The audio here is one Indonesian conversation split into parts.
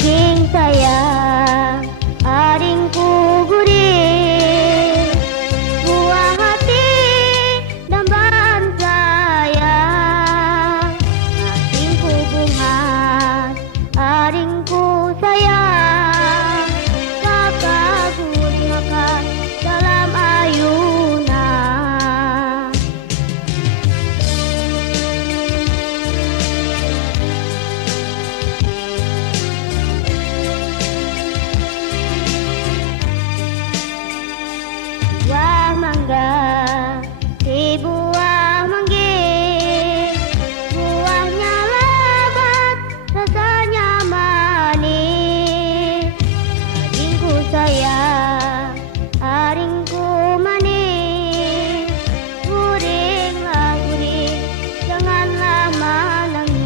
Ading sayang, adingku gurih, buah hati dambaan sayang. Adingku bungas, adingku sayang, kakak gurih makan dalam ayunan. Buah mangga, si buah manggis, buahnya lebat, rasanya manis. Adingku sayang, adingku manis, guringlah guring, janganlah menangis.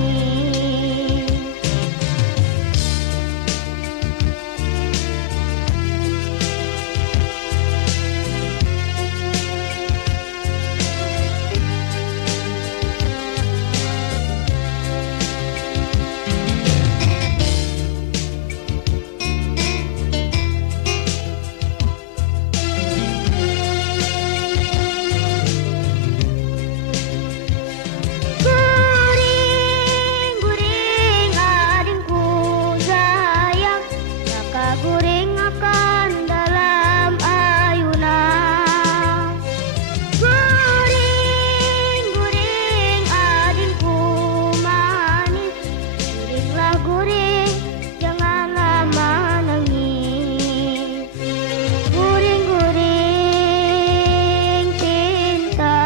Guring, guring, adingku sayang, kakak guring akan dalam ayunan. Guring, guring, adingku manis, guringlah guring, janganlah menangis. Guring, guring, cinta,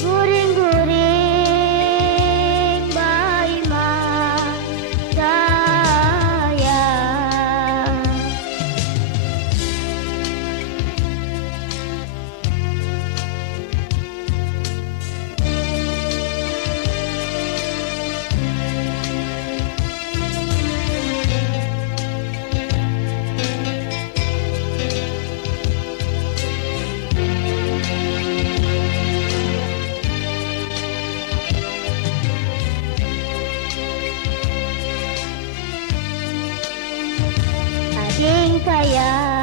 guring, guring, baiman sayang. Ading sayang,